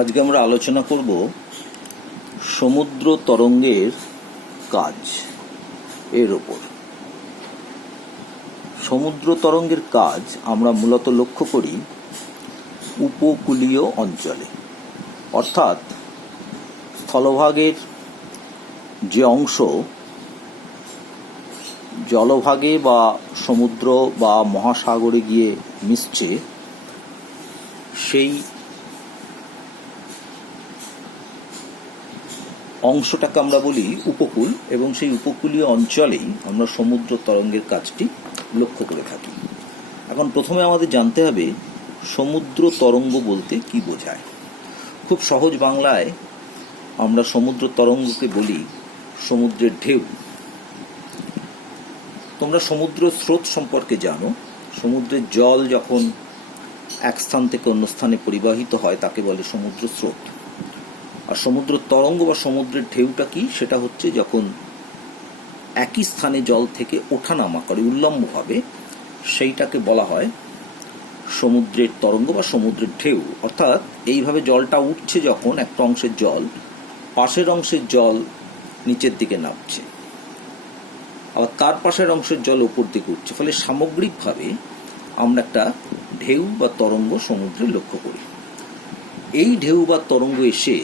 আজকে আমরা আলোচনা করব সমুদ্র তরঙ্গের কাজ এর ওপর। সমুদ্র তরঙ্গের কাজ আমরা মূলত লক্ষ্য করি উপকূলীয় অঞ্চলে, অর্থাৎ স্থলভাগের যে অংশ জলভাগে বা সমুদ্র বা মহাসাগরে গিয়ে মিশছে, সেই অংশটাকে আমরা বলি উপকূল, এবং সেই উপকূলীয় অঞ্চলেই আমরা সমুদ্র তরঙ্গের কাজটি লক্ষ্য করে থাকি। এখন প্রথমে আমাদের জানতে হবে সমুদ্র তরঙ্গ বলতে কি বোঝায়। খুব সহজ বাংলায় আমরা সমুদ্র তরঙ্গকে বলি সমুদ্রের ঢেউ। তোমরা সমুদ্র স্রোত সম্পর্কে জানো। সমুদ্রের জল যখন এক স্থান থেকে অন্য স্থানে পরিবাহিত হয় তাকে বলে সমুদ্র স্রোত। আর সমুদ্র তরঙ্গ বা সমুদ্রের ঢেউটা কি? সেটা হচ্ছে যখন একই স্থানে জল থেকে ওঠানামা করে উল্লম্বভাবে, সেইটাকে বলা হয় সমুদ্রের তরঙ্গ বা সমুদ্রের ঢেউ। অর্থাৎ এইভাবে জলটা উঠছে, যখন একটা অংশের জল পাশের অংশের জল নিচের দিকে নামছে, আবার তার পাশের অংশের জল উপর দিকে উঠছে, ফলে সামগ্রিকভাবে আমরা একটা ঢেউ বা তরঙ্গ সমুদ্রে লক্ষ্য করি। এই ঢেউ বা তরঙ্গ এসে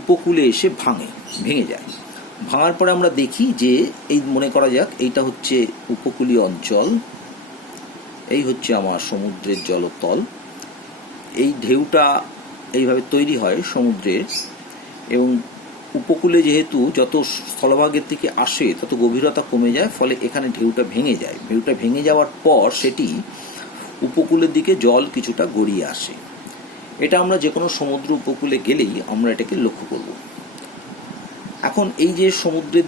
উপকূলে এসে ভেঙে যায়। ভাঙার পরে আমরা দেখি যে এই মনে করা যাক এইটা হচ্ছে উপকূলীয় অঞ্চল, এই হচ্ছে আমার সমুদ্রের জলতল। এই ঢেউটা এইভাবে তৈরি হয় সমুদ্রের, এবং উপকূলে যেহেতু যত স্থলভাগের থেকে আসে তত গভীরতা কমে যায়, ফলে এখানে ঢেউটা ভেঙে যায়। ঢেউটা ভেঙে যাওয়ার পর সেটি উপকূলের দিকে জল কিছুটা গড়িয়ে আসে। এটা আমরা যে কোনো সমুদ্র উপকূলে গেলেই আমরা এটাকে লক্ষ্য করব। এখন এই যে সমুদ্রের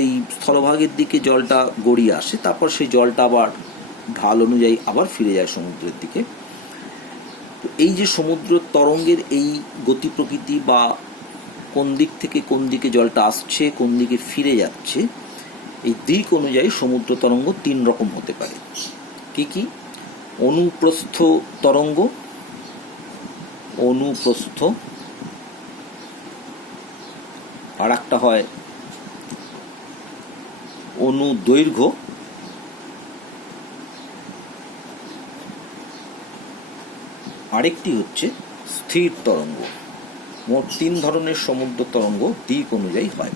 এই স্থলভাগের দিকে জলটা গড়িয়ে আসে, তারপর সেই জলটা আবার ঢাল অনুযায়ী আবার ফিরে যায় সমুদ্রের দিকে। এই যে সমুদ্র তরঙ্গের এই গতি প্রকৃতি বা কোন দিক থেকে কোন দিকে জলটা আসছে, কোন দিকে ফিরে যাচ্ছে, এই দিক অনুযায়ী সমুদ্র তরঙ্গ তিন রকম হতে পারে। কি কি? অনুপ্রস্থ তরঙ্গ, অনুপ্রস্থ, আর একটা হয় অনুদৈর্ঘ্য, আরেকটি হচ্ছে স্থির তরঙ্গ। মোট তিন ধরনের সমুদ্র তরঙ্গ দিক অনুযায়ী হয়: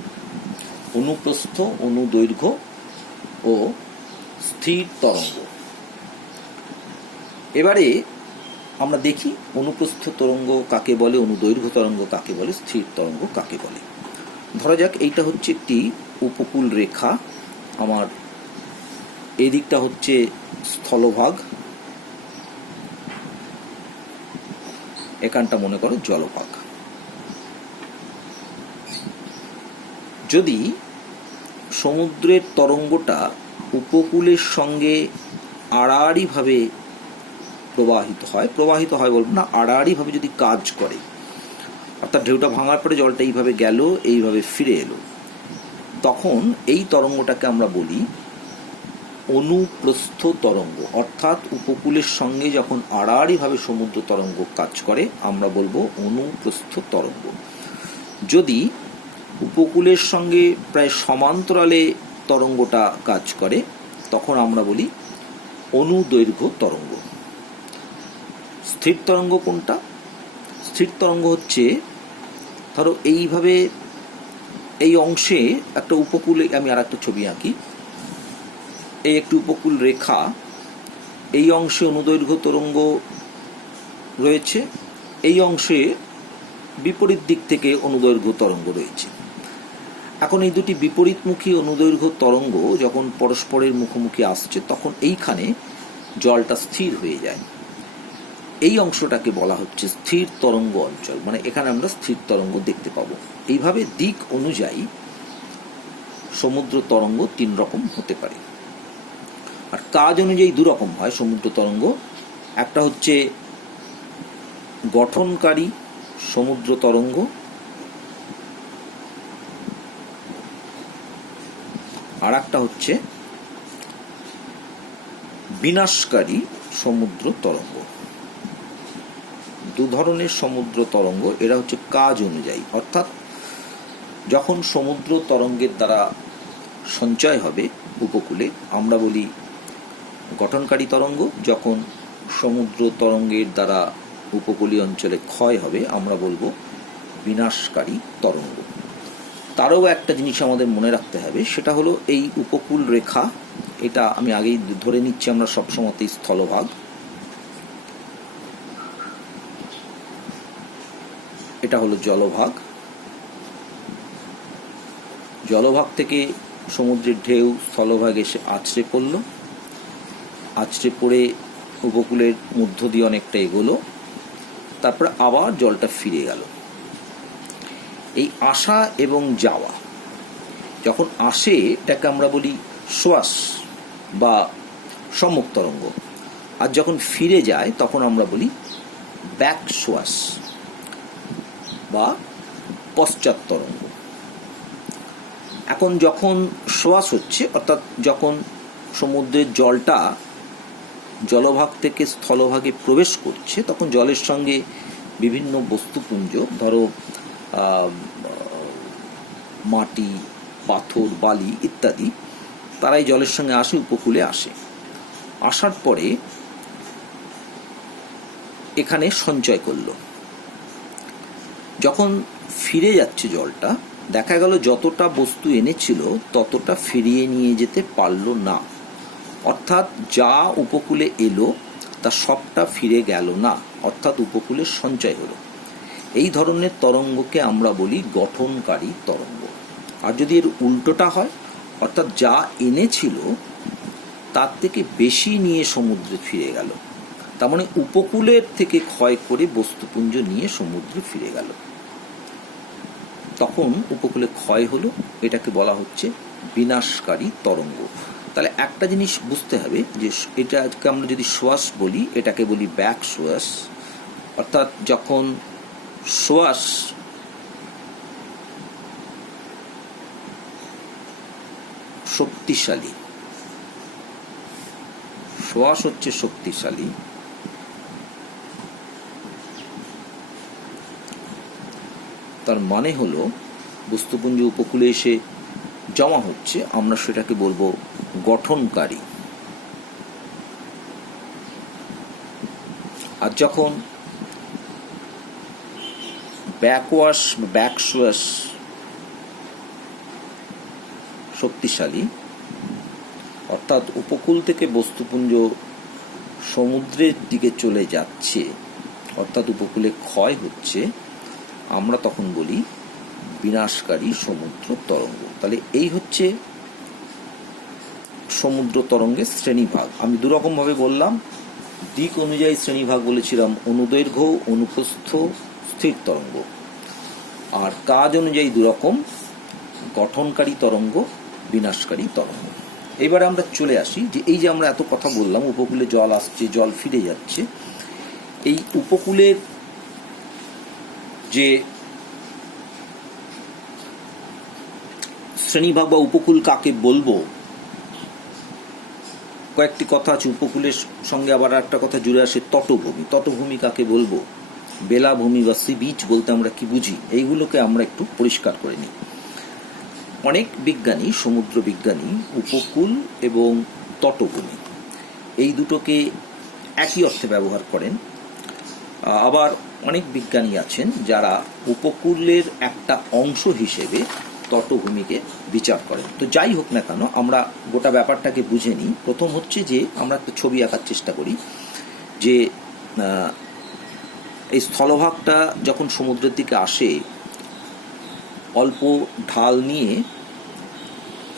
অনুপ্রস্থ, অনুদৈর্ঘ্য ও স্থির তরঙ্গ। এবারে আমরা দেখি অনুপ্রস্থ তরঙ্গ কাকে বলে, অনুদৈর্ঘ্য তরঙ্গ কাকে বলে, স্থির তরঙ্গ কাকে বলে। ধরা যাক এইটা হচ্ছে একটি উপকূল রেখা, আমার এদিকটা হচ্ছে স্থলভাগ, এখানটা মনে করো জলভাগ। যদি সমুদ্রের তরঙ্গটা উপকূলের সঙ্গে আড়াআড়িভাবে প্রবাহিত হয় বলবো না, আড়াআড়িভাবে যদি কাজ করে, অর্থাৎ ঢেউটা ভাঙার পরে জলটা এইভাবে গেল, এইভাবে ফিরে এলো, তখন এই তরঙ্গটাকে আমরা বলি অনুপ্রস্থ তরঙ্গ। অর্থাৎ উপকূলের সঙ্গে যখন আড়াআড়িভাবে সমুদ্র তরঙ্গ কাজ করে আমরা বলবো অনুপ্রস্থ তরঙ্গ। যদি উপকূলের সঙ্গে প্রায় সমান্তরালে তরঙ্গটা কাজ করে তখন আমরা বলি অনুদৈর্ঘ্য তরঙ্গ। স্থির তরঙ্গ কোনটা? স্থির তরঙ্গ হচ্ছে, ধরো এইভাবে এই অংশে একটা উপকূলে, আমি আর একটা ছবি আঁকি, এই একটি উপকূল রেখা, এই অংশে অনুদৈর্ঘ্য তরঙ্গ রয়েছে, এই অংশে বিপরীত দিক থেকে অনুদৈর্ঘ্য তরঙ্গ রয়েছে। এখন এই দুটি বিপরীতমুখী অনুদৈর্ঘ্য তরঙ্গ যখন পরস্পরের মুখোমুখি আসছে তখন এইখানে জলটা স্থির হয়ে যায়। এই অংশটাকে বলা হচ্ছে স্থির তরঙ্গ অঞ্চল, মানে এখানে আমরা স্থির তরঙ্গ দেখতে পাবো। এইভাবে দিক অনুযায়ী সমুদ্র তরঙ্গ তিন রকম হতে পারে, আর কাজ অনুযায়ী দু রকম হয় সমুদ্র তরঙ্গ। একটা হচ্ছে গঠনকারী সমুদ্র তরঙ্গ, আর একটা হচ্ছে বিনাশকারী সমুদ্র তরঙ্গ। দু ধরনের সমুদ্র তরঙ্গ। এরা হচ্ছে কাজ অনুযায়ী, অর্থাৎ যখন সমুদ্র তরঙ্গের দ্বারা সঞ্চয় হবে উপকূলে আমরা বলি গঠনকারী তরঙ্গ, যখন সমুদ্র তরঙ্গের দ্বারা উপকূলীয় অঞ্চলে ক্ষয় হবে আমরা বলবো বিনাশকারী তরঙ্গ। তারও একটা জিনিস আমাদের মনে রাখতে হবে, সেটা হলো এই উপকূল রেখা, এটা আমি আগেই ধরে নিচ্ছি আমরা সবসময়তেই স্থলভাগ, এটা হলো জলভাগ। জলভাগ থেকে সমুদ্রের ঢেউ স্থলভাগে এসে আছড়ে পড়ল, আছড়ে পড়ে উপকূলের মধ্য দিয়ে অনেকটা এগোলো, তারপরে আবার জলটা ফিরে গেল। এই আসা এবং যাওয়া, যখন আসে এটাকে আমরা বলি সোয়াস বা সম্মুখ তরঙ্গ, আর যখন ফিরে যায় তখন আমরা বলি ব্যাক সোয়াস বা পশ্চাৎ তরঙ্গ। এখন যখন সোয়াস হচ্ছে, অর্থাৎ যখন সমুদ্রের জলটা জলভাগ থেকে স্থলভাগে প্রবেশ করছে, তখন জলের সঙ্গে বিভিন্ন বস্তুপুঞ্জ, ধরো মাটি, পাথর, বালি ইত্যাদি, তারাই জলের সঙ্গে আসে, উপকূলে আসে। আসার পরে এখানে সঞ্চয় করলো। যখন ফিরে যাচ্ছে জলটা, দেখা গেল যতটা বস্তু এনেছিল ততটা ফিরিয়ে নিয়ে যেতে পারল না, অর্থাৎ যা উপকূলে এলো তা সবটা ফিরে গেল না, অর্থাৎ উপকূলে সঞ্চয় হলো। এই ধরনের তরঙ্গকে আমরা বলি গঠনকারী তরঙ্গ। আর যদি এর উল্টোটা হয়, অর্থাৎ যা এনেছিল তার থেকে বেশি নিয়ে সমুদ্রে ফিরে গেল, তার মানে উপকূলের থেকে ক্ষয় করে বস্তুপুঞ্জ নিয়ে সমুদ্রে ফিরে গেল, তখন উপকূলে ক্ষয় হলো, এটাকে বলা হচ্ছে বিনাশকারী তরঙ্গ। তাহলে একটা জিনিস বুঝতে হবে যে এটাকে আমরা যদি সোয়াস বলি, এটাকে বলি ব্যাক সোয়াস, অর্থাৎ যখন সোয়াস শক্তিশালী, সোয়াস হচ্ছে শক্তিশালী, তার মানে হলো বস্তুপুঞ্জ উপকূলে এসে জমা হচ্ছে, আমরা সেটাকে বলবো গঠনকারী। আর যখন ব্যাকওয়াশ ব্যাকসোয়াস শক্তিশালী, অর্থাৎ উপকূল থেকে বস্তুপুঞ্জ সমুদ্রের দিকে চলে যাচ্ছে, অর্থাৎ উপকূলে ক্ষয় হচ্ছে, আমরা তখন বলি বিনাশকারী সমুদ্র তরঙ্গ। তাহলে এই হচ্ছে সমুদ্র তরঙ্গের শ্রেণীভাগ। আমি দুরকমভাবে বললাম, দিক অনুযায়ী শ্রেণীভাগ বলেছিলাম অনুদৈর্ঘ্য, অনুপ্রস্থ, স্থির তরঙ্গ, আর কাজ অনুযায়ী দুরকম, গঠনকারী তরঙ্গ, বিনাশকারী তরঙ্গ। এবারে আমরা চলে আসি যে এই যে আমরা এত কথা বললাম, উপকূলে জল আসছে, জল ফিরে যাচ্ছে, এই উপকূলের যে শ্রেণীভাগ বা উপকূল কাকে বলবো, কয়েকটি কথা আছে। উপকূলের সঙ্গে আবার একটা কথা জুড়ে আসে, তটভূমি। তটভূমি কাকে বলবো, বেলাভূমি বা সি বিচ বলতে আমরা কি বুঝি, এইগুলোকে আমরা একটু পরিষ্কার করে নিই। অনেক বিজ্ঞানী, সমুদ্র বিজ্ঞানী, উপকূল এবং তটভূমি এই দুটোকে একই অর্থে ব্যবহার করেন। আবার অনেক বিজ্ঞানী আছেন যারা উপকূলের একটা অংশ হিসেবে তটভূমিকে বিচার করেন। তো যাই হোক না কেন, আমরা গোটা ব্যাপারটাকে বুঝে নিই। প্রথম হচ্ছে যে আমরা একটা ছবি আঁকার চেষ্টা করি, যে এই স্থলভাগটা যখন সমুদ্রের দিকে আসে, অল্প ঢাল নিয়ে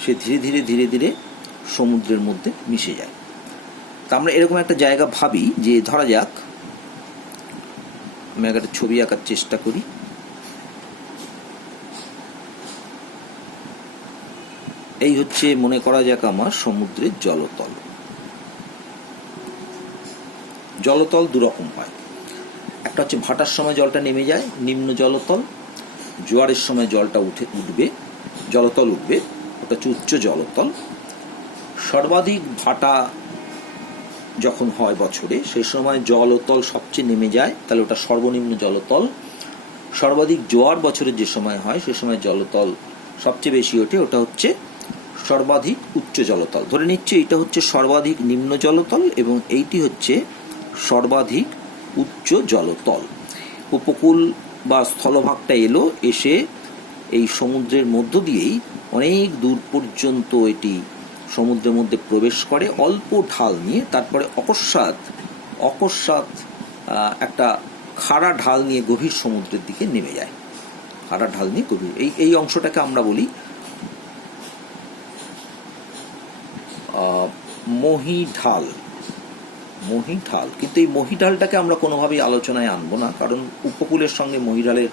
সে ধীরে ধীরে ধীরে ধীরে সমুদ্রের মধ্যে মিশে যায়। তা আমরা এরকম একটা জায়গা ভাবি যে, ধরা যাক আমি একটা ছবি আঁকার চেষ্টা করি। এই হচ্ছে, মনে করা যাক আমার সমুদ্রের জলতল। জলতল দুরকম হয়, একটা হচ্ছে ভাটার সময় জলটা নেমে যায়, নিম্ন জলতল। জোয়ারের সময় জলটা উঠবে, জলতল উঠবে, ওটা হচ্ছে উচ্চ জলতল। সর্বাধিক ভাটা যখন হয় বছরে, সেই সময় জলতল সবচেয়ে নেমে যায়, তাহলে ওটা সর্বনিম্ন জলতল। সর্বাধিক জোয়ার বছরে যে সময় হয় সে সময় জলতল সবচেয়ে বেশি ওঠে, ওটা হচ্ছে সর্বাধিক উচ্চ জলতল। ধরে নিচ্ছে এটা হচ্ছে সর্বাধিক নিম্ন জলতল এবং এইটি হচ্ছে সর্বাধিক উচ্চ জলতল। উপকূল বা স্থলভাগটা এলো, এসে এই সমুদ্রের মধ্য দিয়েই অনেক দূর পর্যন্ত এটি সমুদ্রের মধ্যে প্রবেশ করে অল্প ঢাল নিয়ে, তারপরে অকস্মাৎ একটা খাড়া ঢাল নিয়ে গভীর সমুদ্রের দিকে নেমে যায়। খাড়া ঢাল নিয়ে গভীর, এই অংশটাকে আমরা বলি মহীঢাল। কিন্তু এই মহীঢালটাকে আমরা কোনোভাবেই আলোচনায় আনবো না, কারণ উপকূলের সঙ্গে মহীঢালের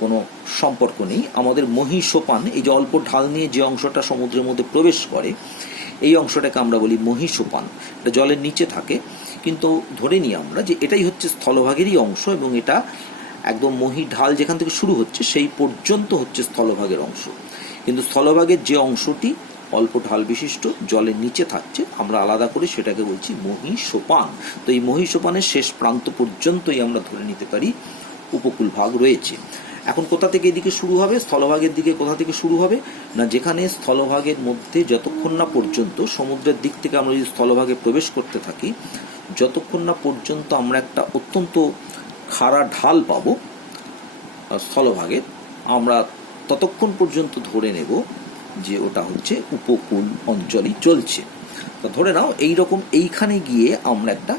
কোনো সম্পর্ক নেই। আমাদের মহীসোপান, এই যে অল্প ঢাল নিয়ে যে অংশটা সমুদ্রের মধ্যে প্রবেশ করে, এই অংশটাকে আমরা বলি মহীসোপান। এটা জলের নিচে থাকে, কিন্তু ধরে নিই আমরা যে এটাই হচ্ছে স্থলভাগেরই অংশ এবং এটা একদম মহীঢাল যেখান থেকে শুরু হচ্ছে সেই পর্যন্ত হচ্ছে স্থলভাগের অংশ। কিন্তু স্থলভাগের যে অংশটি অল্প ঢাল বিশিষ্ট জলের নিচে থাকছে, আমরা আলাদা করে সেটাকে বলছি মহীসোপান। তো এই মহীসোপানের শেষ প্রান্ত পর্যন্তই আমরা ধরে নিতে পারি উপকূল ভাগ রয়েছে। এখন কোথা থেকে এদিকে শুরু হবে? স্থলভাগের দিকে কোথা থেকে শুরু হবে না, যেখানে স্থলভাগের মধ্যে যতক্ষণ না পর্যন্ত সমুদ্রের দিক থেকে আমরা যদি স্থলভাগে প্রবেশ করতে থাকি, যতক্ষণ না পর্যন্ত আমরা একটা অত্যন্ত খাড়া ঢাল পাবো স্থলভাগের, আমরা ততক্ষণ পর্যন্ত ধরে নেব যে ওটা হচ্ছে উপকূল অঞ্চলই চলছে। তো ধরে নাও এইরকম এইখানে গিয়ে আমরা একটা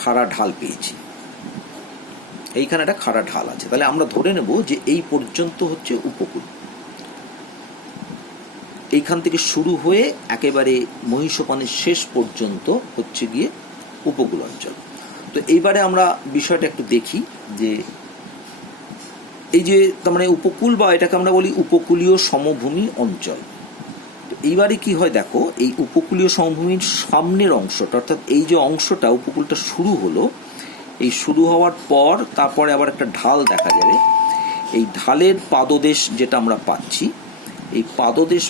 খাড়া ঢাল পেয়েছি, এইখানে একটা খাড়া ঢাল আছে, তাহলে আমরা ধরে নেব যে এই পর্যন্ত হচ্ছে উপকূল। এইখান থেকে শুরু হয়ে একেবারে মহীসোপানের শেষ পর্যন্ত হচ্ছে গিয়ে উপকূল অঞ্চল। তো এইবারে আমরা বিষয়টা একটু দেখি যে এই যে তার মানে উপকূল বা এটাকে আমরা বলি উপকূলীয় সমভূমি অঞ্চল। তো এইবারে কি হয় দেখো, এই উপকূলীয় সমভূমির সামনের অংশটা, অর্থাৎ এই যে অংশটা উপকূলটা শুরু হলো, এই শুরু হওয়ার পর তারপরে আবার একটা ঢাল দেখা যাবে। এই ঢালের পাদদেশ যেটা আমরা পাচ্ছি, এই পাদদেশ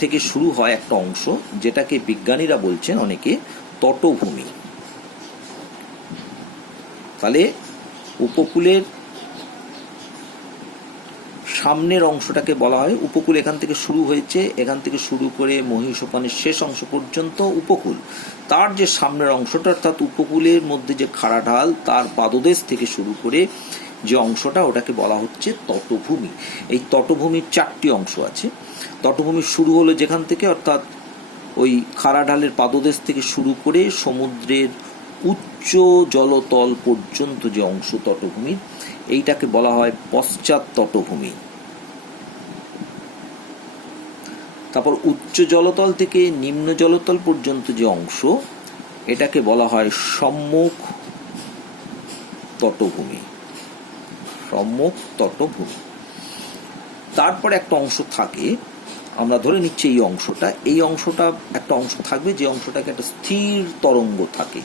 থেকে শুরু হয় একটা অংশ যেটাকে বিজ্ঞানীরা বলছেন অনেকে তটভূমি। তাহলে উপকূলের সামনের অংশটাকে বলা হয় উপকূল। এখান থেকে শুরু হয়েছে, এখান থেকে শুরু করে মহীসোপানের শেষ অংশ পর্যন্ত উপকূল। তার যে সামনের অংশটা, অর্থাৎ উপকূলের মধ্যে যে খাড়া ঢাল, তার পাদদেশ থেকে শুরু করে যে অংশটা, ওটাকে বলা হচ্ছে তটভূমি। এই তটভূমির 4টি অংশ আছে। তটভূমি শুরু হলো যেখান থেকে, অর্থাৎ ওই খাড়া ঢালের পাদদেশ থেকে শুরু করে সমুদ্রের উচ্চ জলতল পর্যন্ত যে অংশ তটভূমির, এইটাকে বলা হয় পশ্চাৎ তটভূমি। তারপর উচ্চ জলতল থেকে নিম্ন জলতল পর্যন্ত যে অংশ, এটাকে বলা হয় সম্মুখ তটভূমি। তারপরে একটা অংশ থাকে, আমরা ধরে নিচ্ছি এই অংশটা একটা অংশ থাকবে যে অংশটাকে একটা স্থির তরঙ্গ থাকে।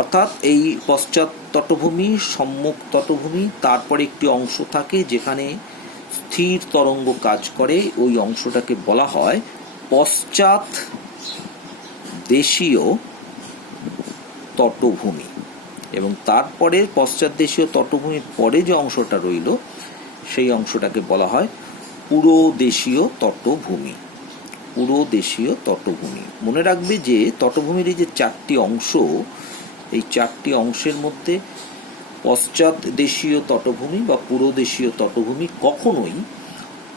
অর্থাৎ এই পশ্চাৎ তটভূমি, সম্মুখ তটভূমি, তারপরে একটি অংশ থাকে যেখানে স্থির তরঙ্গ কাজ করে, ওই অংশটাকে বলা হয় পশ্চাৎ দেশীয় তটভূমি। এবং তারপরে পশ্চাৎ দেশীয় তটভূমির পরে যে অংশটা রইল, সেই অংশটাকে বলা হয় পুরোদেশীয় তটভূমি। মনে রাখবে যে তটভূমির এই যে 4টি অংশ, এই 4টি অংশের মধ্যে পশ্চাৎ দেশীয় তটভূমি বা পুরোদেশীয় তটভূমি কখনোই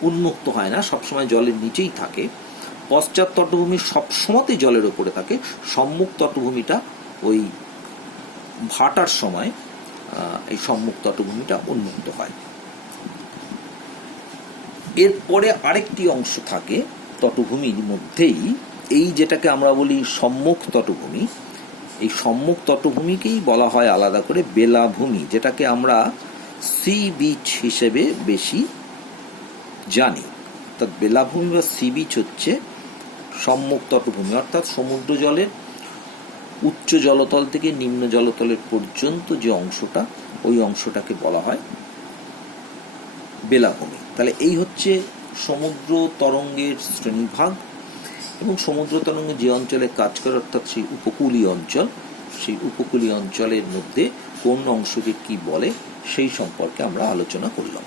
উন্মুক্ত হয় না, সবসময় জলের নিচেই থাকে। পশ্চাৎ তটভূমি সবসময়তেই জলের ওপরে থাকে। সম্মুখ তটভূমিটা ওই ভাটার সময় এই সম্মুখ তটভূমিটা উন্মুক্ত হয়। এরপরে আরেকটি অংশ থাকে তটভূমির মধ্যেই, এই যেটাকে আমরা বলি সম্মুখ তটভূমি। এই সম্মুখ তটভূমিকেই বলা হয় আলাদা করে বেলাভূমি, যেটাকে আমরা সি বিচ হিসেবে বেশি জানি। অর্থাৎ বেলাভূমি বা সি বিচ হচ্ছে সম্মুখ তটভূমি, অর্থাৎ সমুদ্র জলের উচ্চ জলতল থেকে নিম্ন জলতলের পর্যন্ত যে অংশটা, ওই অংশটাকে বলা হয় বেলাভূমি। তাহলে এই হচ্ছে সমুদ্র তরঙ্গের শ্রেণীভাগ। এবং সমুদ্র তরঙ্গ যে অঞ্চলে কাজ করে অর্থাৎ সেই উপকূলীয় অঞ্চল, সেই উপকূলীয় অঞ্চলের মধ্যে কোন অংশকে কি বলে সেই সম্পর্কে আমরা আলোচনা করলাম।